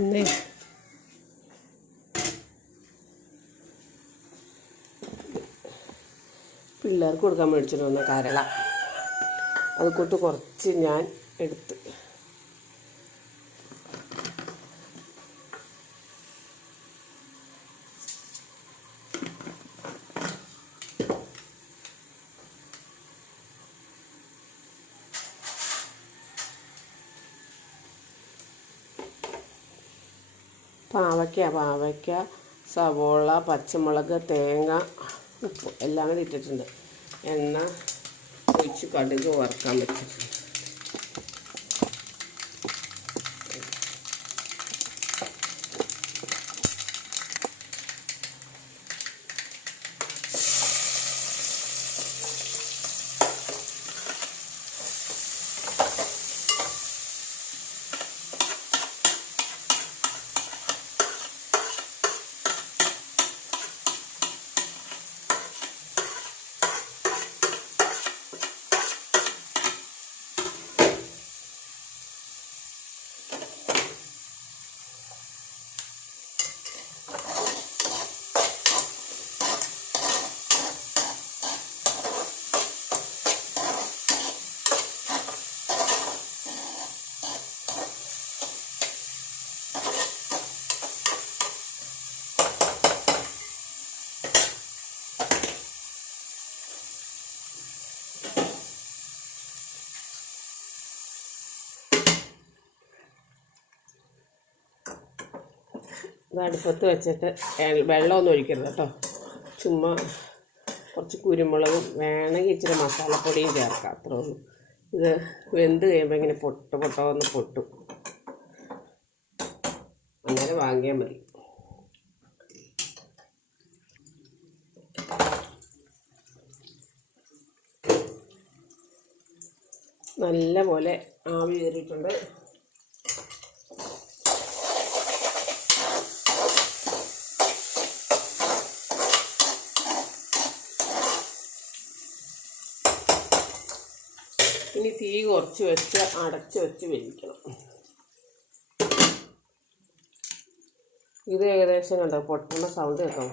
ഇന്ന് പിള്ളേർക്ക് കൊടുക്കാൻ മേടിച്ചിട്ട് വന്ന കരള അത് കൂട്ട് കുറച്ച് ഞാൻ എടുത്ത് പാവയ്ക്ക സവോള പച്ചമുളക് തേങ്ങ ഉപ്പ് എല്ലാം കൂടി ഇട്ടിട്ടുണ്ട്. എണ്ണ ഒഴിച്ച് കടുക് വറുക്കാൻ വെച്ചിട്ടുണ്ട്. ഇത് അടുപ്പത്ത് വെച്ചിട്ട് വെള്ളമൊന്നും ഒഴിക്കരുത് കേട്ടോ. ചുമ്മാ കുറച്ച് കുരുമുളകും വേണമെങ്കിൽ ഇച്ചിരി മസാലപ്പൊടിയും ചേർക്കാം, അത്രേ ഉള്ളൂ. ഇത് വെന്ത് കഴിയുമ്പോൾ ഇങ്ങനെ പൊട്ടോന്ന് പൊട്ടും, അങ്ങനെ വാങ്ങിയാൽ മതി. നല്ല പോലെ ആവി കയറിയിട്ടുണ്ട്. ഇനി തീ കുറച്ച് വെച്ച് അടച്ച് വെച്ച് വേവിക്കണം. ഇത് ഏകദേശം കണ്ടോ പൊട്ടുന്ന സൗണ്ട് കേട്ടോ.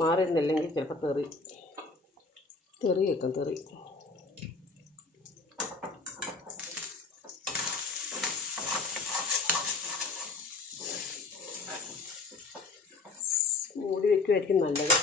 മാറിയിരുന്നില്ലെങ്കിൽ ചിലപ്പോൾ തെറി കേൾക്കും. മൂടി വയ്ക്കുമായിരിക്കും നല്ലത്.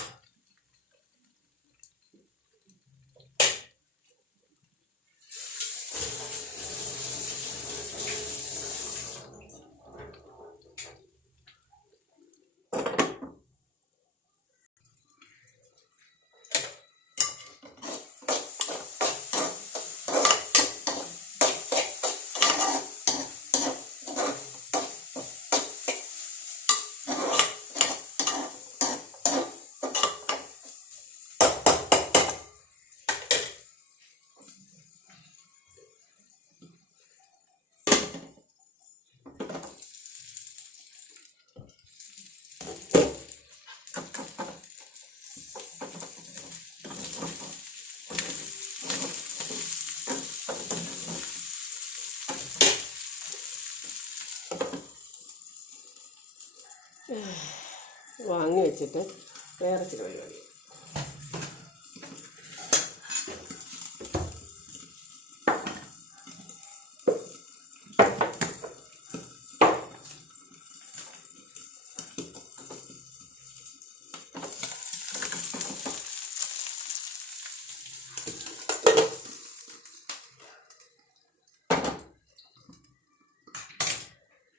വാങ്ങി വെച്ചിട്ട് വേറെ ചില പരിപാടി.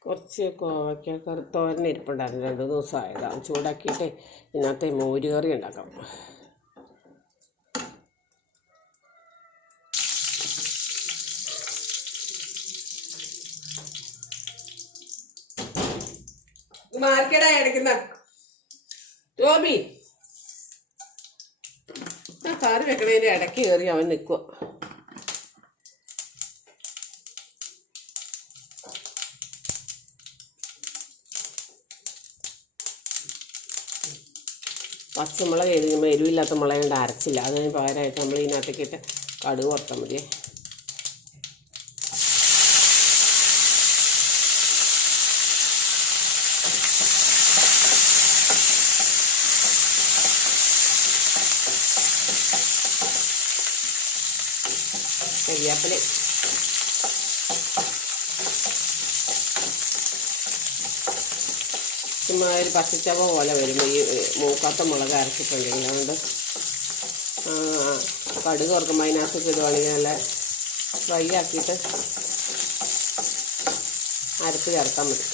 കുറച്ച് കോവയ്ക്ക തോരൻ ഇരിപ്പുണ്ടായിരുന്നു, 2 ദിവസമായതാണ്. ചൂടാക്കിയിട്ട് ഇതിനകത്ത് മോര് കറി ഉണ്ടാക്കാം. മാർക്കറ്റായി അടയ്ക്കുന്ന ടോബി കറി വെക്കണതിൻ്റെ ഇടയ്ക്ക് കയറി അവൻ നിൽക്കുക. പച്ചമുളക് എരിയുമ്പോൾ എരിവില്ലാത്ത മുളക് കൊണ്ട് അരച്ചില്ല, അതിന് പകരമായിട്ട് നമ്മൾ ഇതിനകത്തേക്ക് ഇട്ട് കടുക് വറുത്താൽ മതിയേ. കരിയാപ്പില. ചുമ്മാ ഒരു പച്ചച്ചവ പോലെ വരും ഈ മൂക്കാത്ത മുളക് അരച്ചിട്ടുണ്ടെങ്കിൽ. അതുകൊണ്ട് കടുക് ഓർക്കുമ്പോൾ അതിനകത്തൊക്കെ ഇടുവാണെങ്കിൽ നല്ല ഫ്രൈ ആക്കിയിട്ട് അരപ്പ് ചേർക്കാൻ മതി.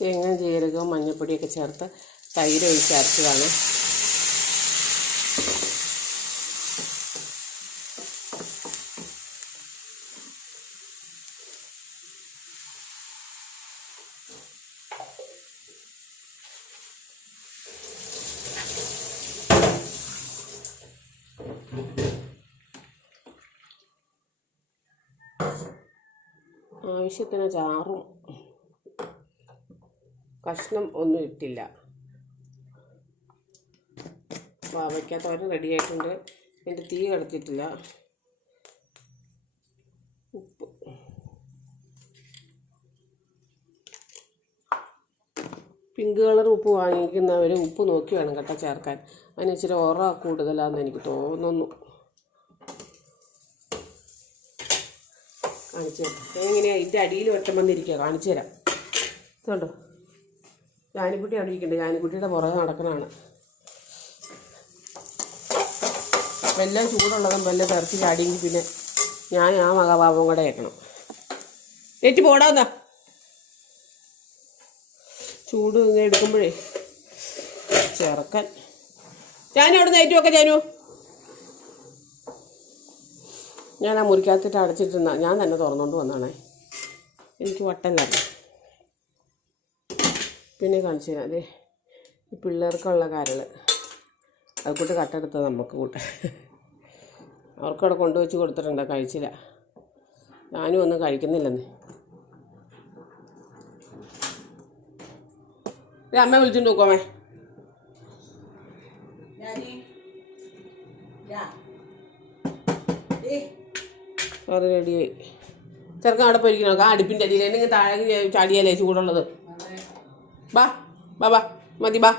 തേങ്ങ, ജീരകവും മഞ്ഞൾപ്പൊടിയൊക്കെ ചേർത്ത് തൈര് ഒഴിച്ച് അരച്ചതാണ്. ആവശ്യത്തിന് ചാറും കഷ്ണം ഒന്നും ഇട്ടില്ല. പാവയ്ക്കാത്തോരൻ റെഡി ആയിട്ടുണ്ട്. എൻ്റെ തീ കടത്തിയിട്ടില്ല. ഉപ്പ്, പിങ്ക് കളർ ഉപ്പ് വാങ്ങിക്കുന്നവർ ഉപ്പ് നോക്കി വേണം കേട്ടോ ചേർക്കാൻ. അതിന് ഇച്ചിരി കൂടുതലാണെന്ന് എനിക്ക് തോന്നുന്നു. കാണിച്ചു തരാം എങ്ങനെയാണ്. ഇതിൻ്റെ അടിയിൽ ഒറ്റം വന്നിരിക്കുക. കാണിച്ചു തരാം. ഇതുണ്ടോ, ജാനിക്കുട്ടി അവിടെ ഇരിക്കുന്നുണ്ട്. ജാനിക്കുട്ടിയുടെ പുറകെ നടക്കണതാണ്. എല്ലാം ചൂടുള്ളതും വല്ല തെറച്ച് ചാടിയെങ്കിൽ പിന്നെ ഞാൻ ആ മഹാഭാവം കൂടെ കേൾക്കണം. ഏറ്റ് പോടാന്നാ. ചൂട് ഇങ്ങനെ എടുക്കുമ്പോഴേ ചേർക്കാൻ. ജാനു അവിടെ നിന്ന് ഏറ്റുമൊക്കെ. ജാനു, ഞാൻ ആ മുറിക്കകത്തിട്ട് അടച്ചിട്ടിരുന്ന ഞാൻ തന്നെ തുറന്നുകൊണ്ട് വന്നാണേ. എനിക്ക് വട്ടല്ലായിരുന്നു. പിന്നെ കാണിച്ചു തരാം. അതെ, ഈ പിള്ളേർക്കുള്ള കരൾ അത് കൂട്ട് കട്ടെടുത്തത് നമുക്ക് കൂട്ടെ. അവർക്കവിടെ കൊണ്ടുവച്ച് കൊടുത്തിട്ടുണ്ട്. കഴിച്ചില്ല. ഞാനും ഒന്നും കഴിക്കുന്നില്ലെന്ന്. അമ്മ വിളിച്ചിട്ട് നോക്കുമേ. അത് റെഡിയായി. ചെറുക്കൻ അവിടെ പോയിരിക്കണോ? ആ അടുപ്പിൻ്റെ അടിയിൽ എന്തെങ്കിലും താഴെ ചാടിയാലേ ചൂടുള്ളത്. ബാ ബാ ബാ മതി ബാ.